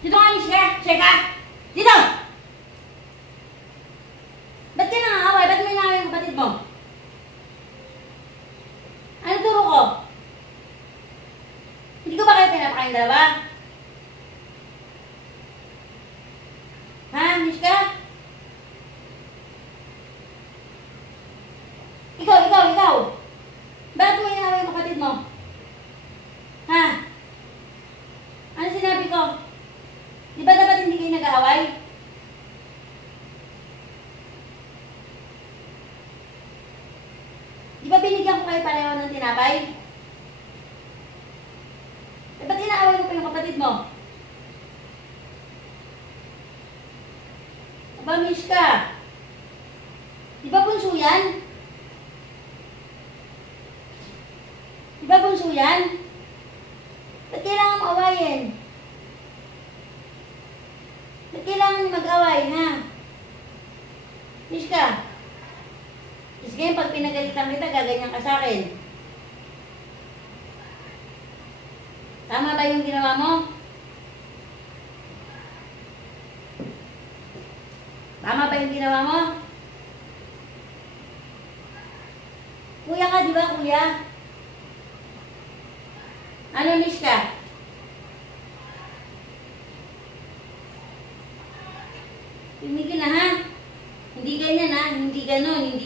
Dito nga, Miska. Cheka. Dito! Ba't ka nangaaway? Ba't may nangaaway yung kapatid mo? Ano turo ko? Hindi ko ba kayo pinapakain dalawa? Ha, Miska? Ikaw! Bakit mo inaaway yung kapatid mo? Ha? Ano sinabi ko? Di ba dapat hindi kayo nag-aaway? Di ba binigyan ko kayo pareho ng tinapay? Eh, ba't inaaway mo pa yung kapatid mo? Aba, Miska. Di ba bunso yan? Di ba bunso yan? Ba't kailangan mo awayin? Ba't kailangan mag-away, ha? Miska. Kasi ngayon, pag pinagalitan kita, gaganyan ka sa akin. Tama ba yung ginawa mo? Tama ba yung ginawa mo? Kuya ka, di ba, kuya? Ano, Miska? Tumigil na, ha? Hindi ganyan, ha? Hindi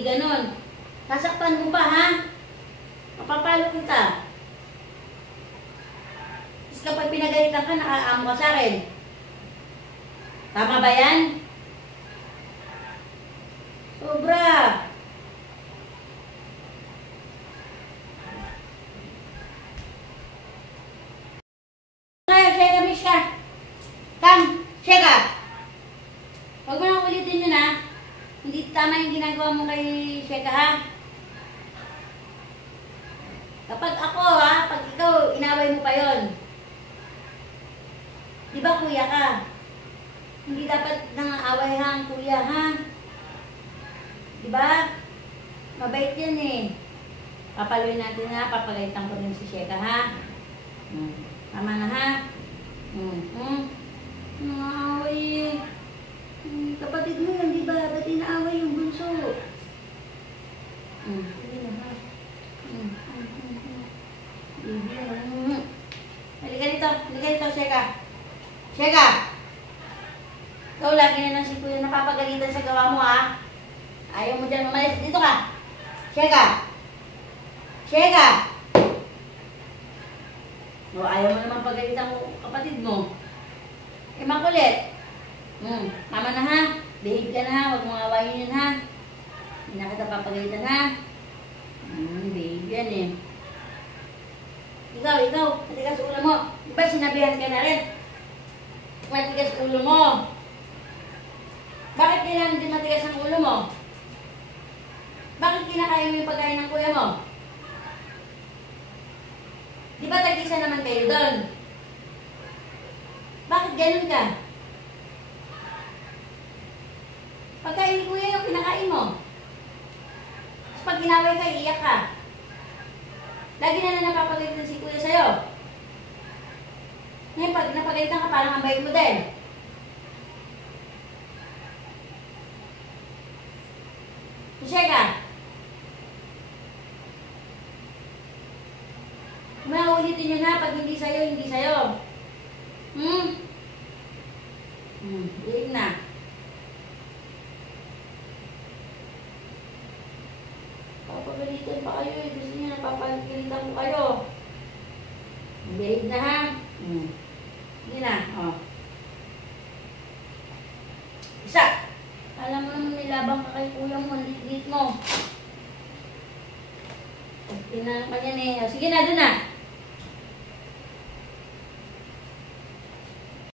ganon. Sasaktan mo pa, ha? Mapapalo kita. Tapos kapag pinagalitan ka, nakaamo ka sa akin. Tama ba yan? Sobra. Sheka, Miska. Come, Sheka. Huwag mo nang ulitin yun, ha? Hindi tama yung ginagawa mo kay Sheka, ha? Kapag ako, ha? Pag ikaw, inaway mo pa yon. Di ba, kuya ka? Hindi dapat nangaaway ang kuya, ha? Di ba? Mabait yan, eh. Papaluin natin, ha? Papagalitan ko rin si Sheka, ha? Tama na, ha? Nangaaway, eh. Kapatid mo yan, di ba? Ba't inaaway yung bunso? Sige na, ha? Halika dito, Sheka. Sheka! Ikaw lagi na lang si kuya napapagalitan sa gawa mo, ha? Ayaw mo dyan umalis. Dito ka! Sheka! Sheka! O, ayaw mo naman pagalitan mo kapatid mo. Eh, makulit. Tama na, ha? Behave ka na, ha? Huwag mong awayin yun, ha? Hindi na kita papagalitan, ha? Behave yan, eh. Ikaw, matigas ulo mo. Di ba sinabihan ka na rin? Matigas ulo mo. Bakit kailangan din matigas ang ulo mo? Bakit kinakain mo yung pagkain ng kuya mo? Di ba tag-isa naman kayo doon? Bakit ganun ka? Pagkain ni kuya yung kinakain mo. Tapos pag ginaway ka, iiyak ka. Lagi na napapagalitan si kuya sa'yo. Ngayon, pag napagalitan ka, parang ang bait mo din. Sheka. Maulitin nyo na, pag hindi sa'yo, hindi sa'yo. Iig na. Papagalitan pa kayo, eh. Gusto nyo napapagalitan ko kayo. Behave na, ha? Sige na, o. Isa. Alam mo naman nilabang ka kay kuya mo, lit mo. Tinanong ka niyan, eh. O, sige na, doon na.